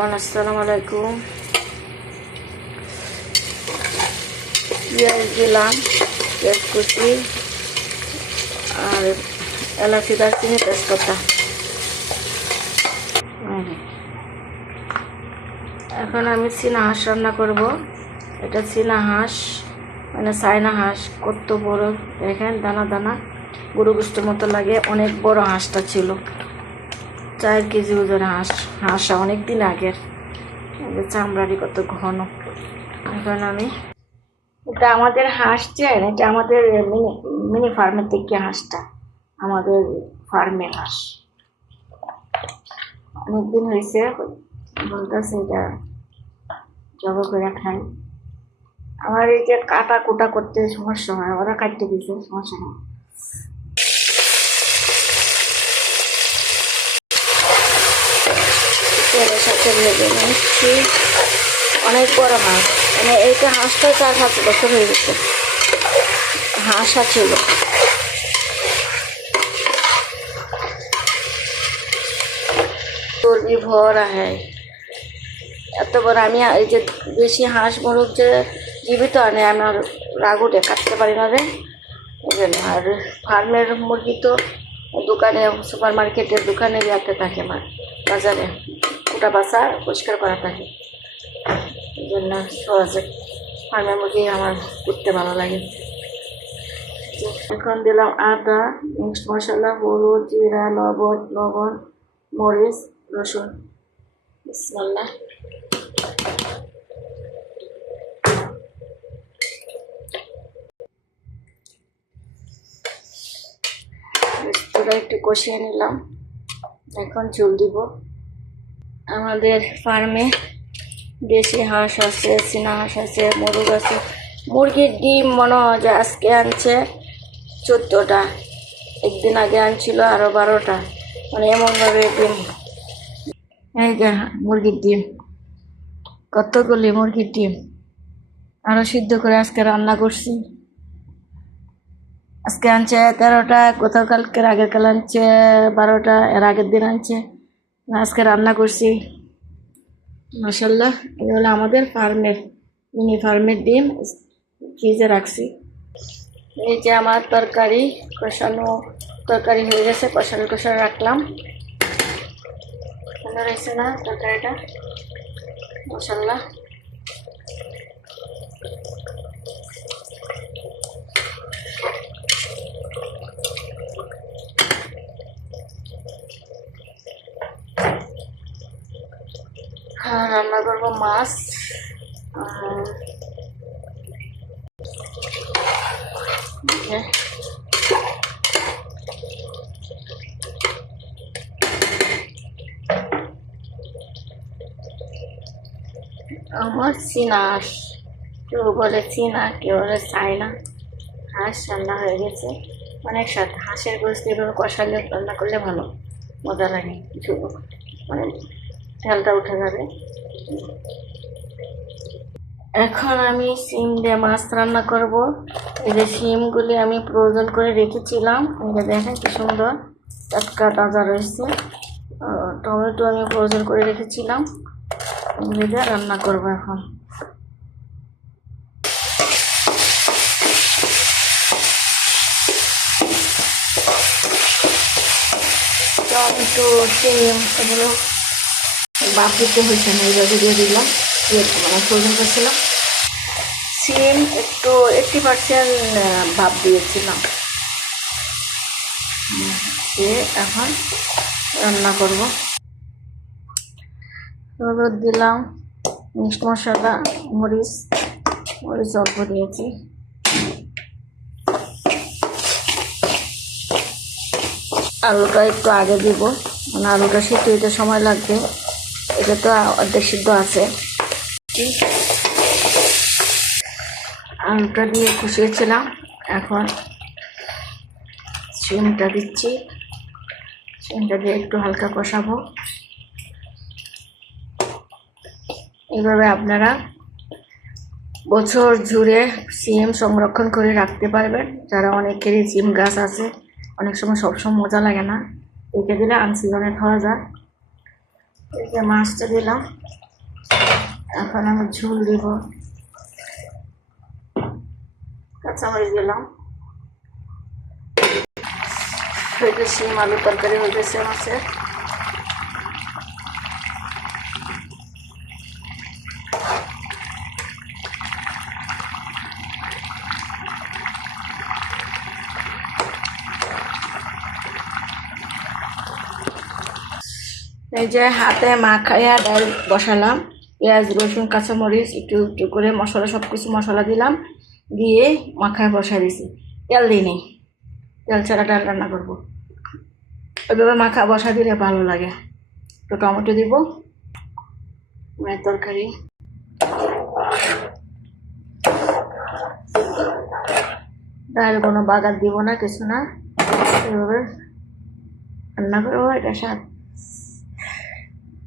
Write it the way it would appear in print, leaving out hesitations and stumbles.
Everyone, আসসালামু আলাইকুম। পেঁয়াজ দিলাম, পেঁয়াজ কুচি আর এলাচি, দারচিনি, তেজপাতা। এখন আমি চীনা হাঁস রান্না করব। এটা চীনা হাঁস, মানে চায়না হাঁস। কত বড় দেখেন, দানা দানা গরু গোস্তের মতো লাগে। অনেক বড় হাঁসটা ছিল, 4 কেজি ওজন হাঁসা অনেক দিন আগের। চামড়ারি কত ঘন। এখন আমি এটা আমাদের হাঁস চেন, এটা আমাদের মিনি ফার্মের থেকে হাঁসটা, আমাদের ফার্মের হাঁস। অনেকদিন হয়েছে, বলতেছে এটা জবা করে খাই। আমার এই যে কাটা কুটা করতে সমস্যা হয়, ওরা কাটতে দিচ্ছে, সমস্যা নেই। তেলের সাথে ভেজে নিচ্ছি। অনেক বড় হাঁস, মানে এইটা হাঁসটা 4-5 বছর হয়ে গেছে। হাঁসা ছিল। চর্বি ভরা, হ্যাঁ। এত বড় আমি এই যে বেশি হাঁস মুরগ যে জীবিত আনে, আমার রাগ উঠে, কাটতে পারি না রে। আর ফার্মের মুরগি তো দোকানে, সুপার মার্কেটের দোকানে যাতে থাকে, আমার বাজারে কুটা বাসা পরিষ্কার করা থাকে। এই জন্য সহজে ফার্মের মুরগি আমার করতে ভালো লাগে। এখন দিলাম আদা, মিক্সড মশলা, হলুদ, জিরা, লবণ, মরিচ, রসুন। বিসমিল্লাহ। একটু কষিয়ে নিলাম। এখন ঝোল দিব। আমাদের ফার্মে দেশি হাঁস আছে, চীনা হাঁস আছে, মুরগ আছে। মুরগির ডিম মনে হয় যে আজকে আনছে 14টা, একদিন আগে আনছিল আরো 12টা, মানে এমনভাবে ডিম। এই যে মুরগির ডিম, কতগুলি মুরগির ডিম আরো সিদ্ধ করে আজকে রান্না করছি। আজকে আনছে 13টা, গতকালকের আগের কাল আনছে 12টা, এর আগের দিন আনছে। আজকে রান্না করছি, মাশাআল্লাহ। এটা হলো আমাদের ফার্মের মিনি ফার্মের ডিম, ফ্রিজে রাখছি। এই যে আমার তরকারি কষানো, তরকারি হয়ে গেছে, কষানো রাখলাম। সুন্দর হয়েছে না তরকারিটা? মাশাআল্লাহ। রান্না করবো মাছ। আমার চীনা হাঁস, কেউ বলে চীনা, কেউ বলে চায়না হাঁস রান্না হয়ে গেছে। অনেক স্বাদ। হাঁসের গোস্ত এভাবে কষালে রান্না করলে ভালো মজা লাগে, কিছু মানে তেলটা উঠে যাবে। এখন আমি শিম দিয়ে মাছ রান্না করব। এই যে শিমগুলি আমি ফ্রোজেন করে রেখেছিলাম, এই যে দেখেন কি সুন্দর টাটকা তাজা রয়েছে। টমেটো আমি ফ্রোজেন করে রেখেছিলাম, ভেজে রান্না করব। এখন টমেটো, শিম এগুলো বাপ দিতে হয়েছে না, এইভাবে দিয়ে দিলাম, মানে ফ্রোজেন করছিলাম। শিম একটু 80% ভাপ দিয়েছিলাম, এখন রান্না করব। হলুদ দিলাম, মিক্সড মশলা, মরিচ অল্প দিয়েছি। আলুটা একটু আগে দিব, মানে আলুটা সিদ্ধ হইতে সময় লাগবে। এটা তো অর্ধেক সিদ্ধ আছে। আলুটা দিয়ে কষিয়েছিলাম, এখন শিমটা দিচ্ছি। শিমটা দিয়ে একটু হালকা কষাবো। এইভাবে আপনারা বছর জুড়ে সিম সংরক্ষণ করে রাখতে পারবেন। যারা অনেকেরই সিম গাছ আছে, অনেক সময় সবসময় মজা লাগে না, রেখে দিলে আনসিজনে খাওয়া যায়। এই যে মাছটা দিলাম, এখন আমি ঝোল দিব। কাঁচামরিচ দিলাম। এটা শিম আলু তরকারি হয়ে গেছে মাছের। এই যে হাতে মাখাইয়া ডাল বসালাম, পেঁয়াজ রসুন কাঁচামরিচ একটু একটু করে মশলা, সব কিছু মশলা দিলাম, দিয়ে মাখায় বসাই দিছি। তেল দিই নেই, তেল ছাড়া ডাল রান্না করবো। এভাবে মাখা বসা দিলে ভালো লাগে। তো টমেটো দিব, তরকারি ডাল কোনো বাগার দিব না, কিছু না, এভাবে রান্না করবো। এটা স্বাদ